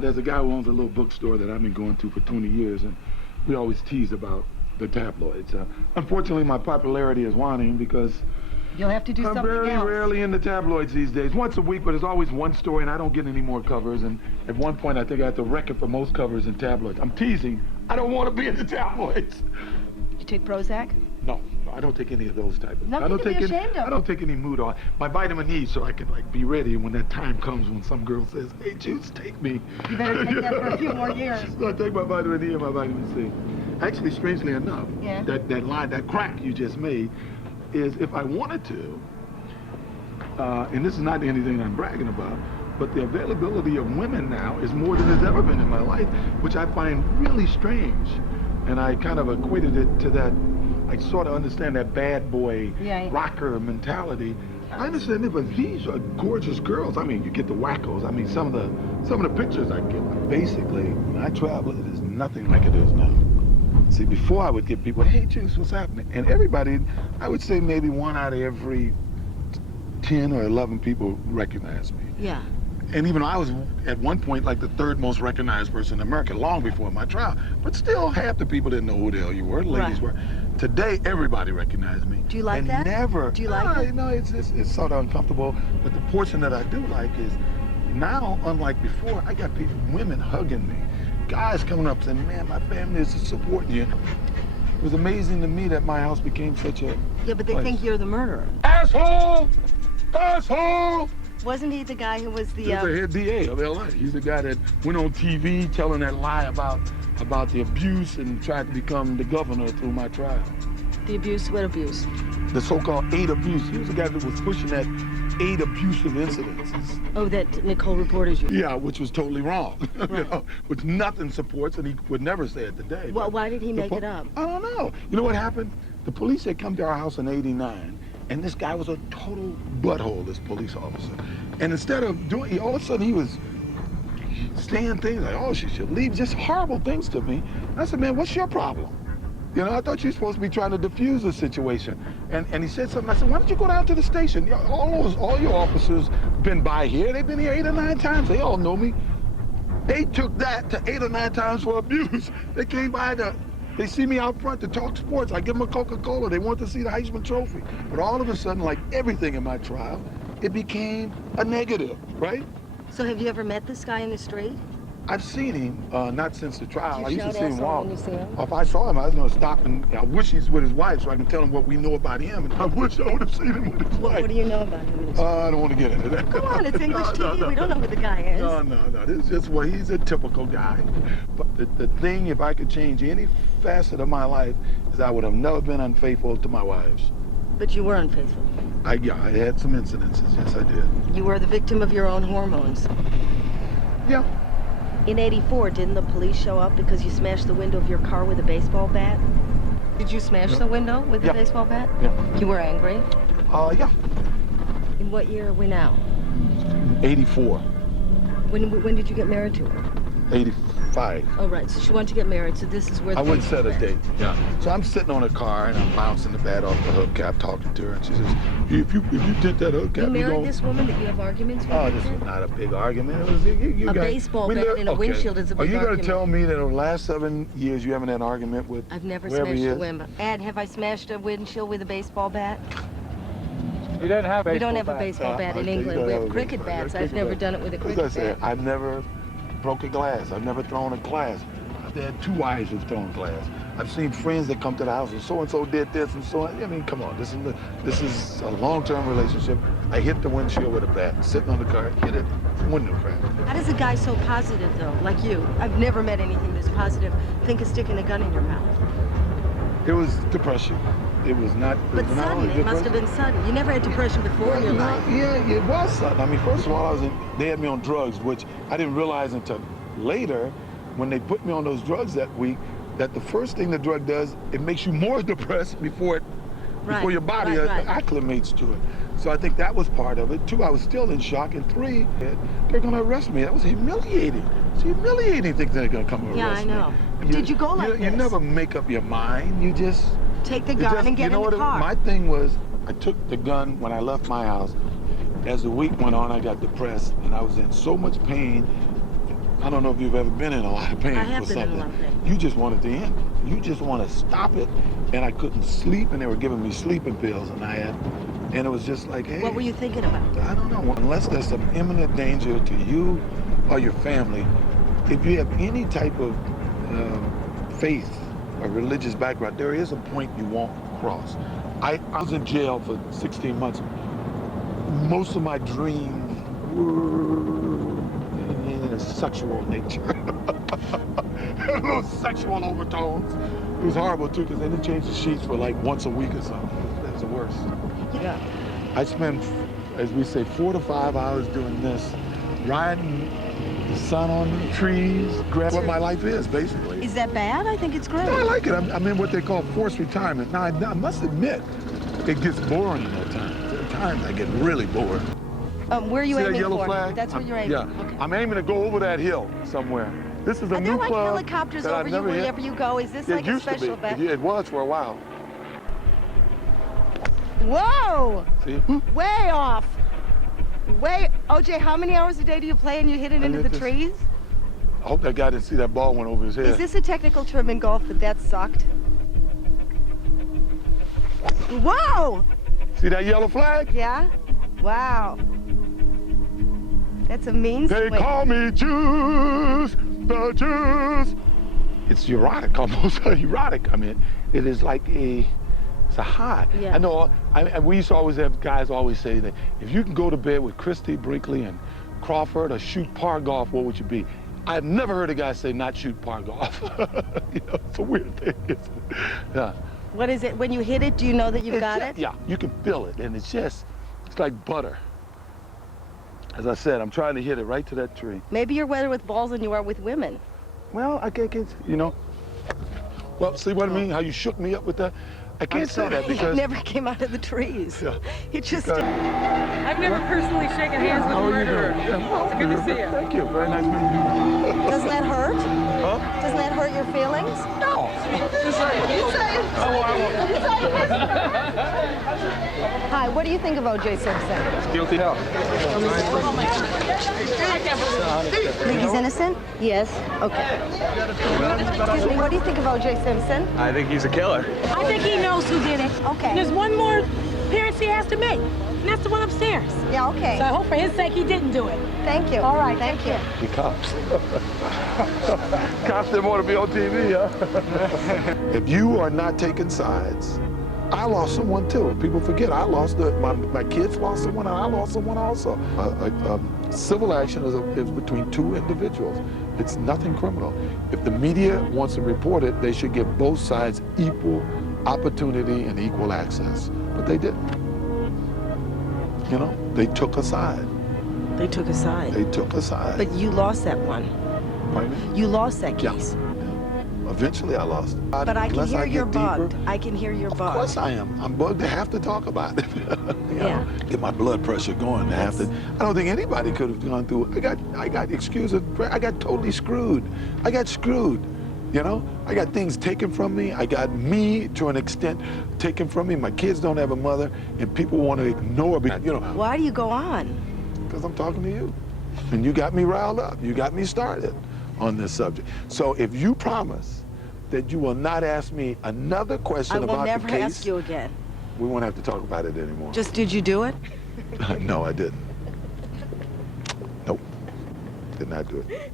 There's a guy who owns a little bookstore that I've been going to for 20 years, and we always tease about the tabloids. Unfortunately, my popularity is waning because you'll have to do something else. I'm very rarely in the tabloids these days. Once a week, but there's always one story, and I don't get any more covers. And at one point, I think I had the record for most covers in tabloids. I'm teasing. I don't want to be in the tabloids. You take Prozac? No, I don't take any of those type of. Nothing to be ashamed of. I don't take any mood on. My vitamin E, so I can be ready when that time comes when some girl says, "Hey, Juice, take me." You better take that for a few more years. So I take my vitamin E and my vitamin C. Actually, strangely enough, that line, that crack you just made, is if I wanted to, and this is not anything I'm bragging about, but the availability of women now is more than it's ever been in my life, which I find really strange. And I kind of equated it to that. I sort of understand that bad boy rocker mentality. I understand it, but these are gorgeous girls. I mean, you get the wackos. I mean, some of the pictures I get. Basically, when I travel, it is nothing like it is now. See, before I would get people, "Hey, Juice, what's happening?" And everybody, I would say maybe 1 out of every 10 or 11 people recognize me. Yeah. And even I was, at one point, like the 3rd most recognized person in America, long before my trial. But still, half the people didn't know who the hell you were, ladies were. Today, everybody recognized me. Do you like that? Do you like it? You know, it's sort of uncomfortable. But the portion that I do like is, now, unlike before, I got people, women hugging me. Guys coming up saying, "Man, my family is supporting you." It was amazing to me that my house became such a Yeah, but they think you're the murderer. Asshole! Asshole! Wasn't he the guy who was the... He's the head DA of LA. He's the guy that went on TV telling that lie about the abuse and tried to become the governor through my trial. The abuse? What abuse? The so-called 8 abuse. He was the guy that was pushing that 8 abusive incidences. Oh, that Nicole reported you. Yeah, which was totally wrong. Right. You know, which nothing supports, and he would never say it today. Well, why did he make it up? I don't know. You know what happened? The police had come to our house in '89. And this guy was a total butthole, this police officer. And instead of doing, all of a sudden he was saying things like, "Oh, she should leave," just horrible things to me. And I said, "Man, what's your problem? You know, I thought you were supposed to be trying to diffuse the situation." And he said something. I said, "Why don't you go down to the station? All your officers been by here. They've been here 8 or 9 times. They all know me." They took that to 8 or 9 times for abuse. They came by they see me out front to talk sports. I give them a Coca-Cola. They want to see the Heisman Trophy. But all of a sudden, like everything in my trial, it became a negative, right? So have you ever met this guy in the street? I've seen him, not since the trial. I used to see him walk. If I saw him, I was going to stop, and I wish he's with his wife so I can tell him what we know about him. And I wish I would have seen him with his wife. What do you know about him? I don't want to get into that. Come on, it's English TV. No. We don't know who the guy is. No. This is just he's a typical guy. But the thing, if I could change any facet of my life, is I would have never been unfaithful to my wives. But you were unfaithful. I had some incidences. Yes, I did. You were the victim of your own hormones. Yeah. In '84, didn't the police show up because you smashed the window of your car with a baseball bat? Did you smash the window with a baseball bat? Yeah. You were angry? Yeah. In what year are we now? 84. When did you get married to her? 85. Oh, right. So she wanted to get married, so this is where the I wouldn't set a date. Yeah. So I'm sitting on a car and I'm bouncing the bat off the hubcap, talking to her, and she says, if you did that hubcap, you married this woman that you have arguments with? Oh, this was not a big argument. It was a baseball bat in a windshield is a big argument. Are you going to tell me that over the last 7 years you haven't had an argument with? I've never smashed a window. Ed, have I smashed a windshield with a baseball bat? You don't have a baseball bat. We don't have a baseball bat in England. We have cricket bats. I've never done it with a cricket bat. I've never broke a glass. I've never thrown a glass. I've had 2 wives who've thrown glass. I've seen friends that come to the house and so did this and so on. I mean, come on, this is a long-term relationship. I hit the windshield with a bat, sitting on the car, hit it, window cracked. How does a guy so positive, though, like you, I've never met anything this positive, think of sticking a gun in your mouth? It was depression. It was not. But sudden, it must have been sudden. You never had depression before in your life. Yeah, it was sudden. I mean, first of all, they had me on drugs, which I didn't realize until later, when they put me on those drugs that week, that the first thing the drug does, it makes you more depressed before your body acclimates to it. So I think that was part of it. 2, I was still in shock. And 3, they're going to arrest me. That was humiliating. It's humiliating thinking they're going to come arrest me. Yeah, I know. Did you go like this? You never make up your mind. You just... Take the gun and get in the car. My thing was, I took the gun when I left my house. As the week went on, I got depressed, and I was in so much pain I don't know if you've ever been in a lot of pain I have for been in a something. lot of pain. You just wanted to end it. You just want to stop it. And I couldn't sleep, and they were giving me sleeping pills, and it was just like, hey. What were you thinking about? I don't know. Unless there's some imminent danger to you or your family, if you have any type of faith or religious background, there is a point you won't cross. I was in jail for 16 months. Most of my dreams were in a sexual nature. A little sexual overtones. It was horrible too, because they didn't change the sheets for like once a week or something. That was the worst. Yeah. I spend, as we say, 4 to 5 hours doing this, riding the sun on the trees. That's what my life is, basically. Is that bad? I think it's great. No, I like it. I'm in what they call forced retirement. Now, I must admit, it gets boring at times. At times, I get really bored. Where are you See aiming that yellow for? flag? That's where you're aiming. Yeah. Okay. I'm aiming to go over that hill somewhere. This is a Are new there like club helicopters that over I've you never hit. wherever you go? Is this It like a used to special be. bet? It was for a while. Whoa! See? Way off. OJ, how many hours a day do you play and you hit it into the trees? I hope that guy didn't see that ball went over his head. Is this a technical term in golf that sucked? Whoa! See that yellow flag? Yeah? Wow. That's a mean They swing. call me Jews, the Jews. It's erotic, almost erotic. I mean, it is like it's a high. Yeah. I know, we used to always have guys always say that if you can go to bed with Christie Brinkley and Crawford or shoot par golf, what would you be? I've never heard a guy say not shoot par golf. You know, it's a weird thing, isn't it? Yeah. What is it? When you hit it, do you know that you've got it? Yeah, you can feel it, and it's like butter. As I said, I'm trying to hit it right to that tree. Maybe you're better with balls than you are with women. Well, I can't, you know. Well, see what I mean? How you shook me up with that? I can't say that because... It never came out of the trees. Yeah. It just... I've never personally shaken hands with a murderer. It's good to see you. Thank you. Very nice meeting you. Doesn't that hurt? Huh? Doesn't that hurt your feelings? No. Hi, what do you think of O.J. Simpson? Guilty. Think he's innocent? Yes. Okay. Excuse me, what do you think of O.J. Simpson? I think he's a killer. I think he knows who did it. Okay. And there's one more appearance he has to make, and that's the one upstairs. Yeah, okay. So I hope for his sake he didn't do it. Thank you. All right, Thank you. The cops. Cops didn't want to be on TV, huh? If you are not taking sides, I lost someone too. People forget I lost my kids lost someone, and I lost someone also. Civil action is between two individuals. It's nothing criminal. If the media wants to report it, they should give both sides equal opportunity and equal access. But they didn't. You know, they took a side. They took a side. They took a side. But you lost that one. Pardon me? You lost that Yeah. case. Eventually I lost it. But I can Unless hear you're get deeper. bugged. I can hear you're Of bugged. course I am. I'm bugged to have to talk about it. You know, Yeah. get my blood pressure going to have to. I don't think anybody could have gone through. I got excuses. I got totally screwed. I got screwed. You know, I got things taken from me. I got me to an extent taken from me. My kids don't have a mother, and people want to ignore me. You know, Why do you go on? because I'm talking to you, and you got me riled up. You got me started on this subject. So if you promise that you will not ask me another question I will about never the case, ask you again. we won't have to talk about it anymore. Just did you do it? No, I didn't. Nope. Did not do it.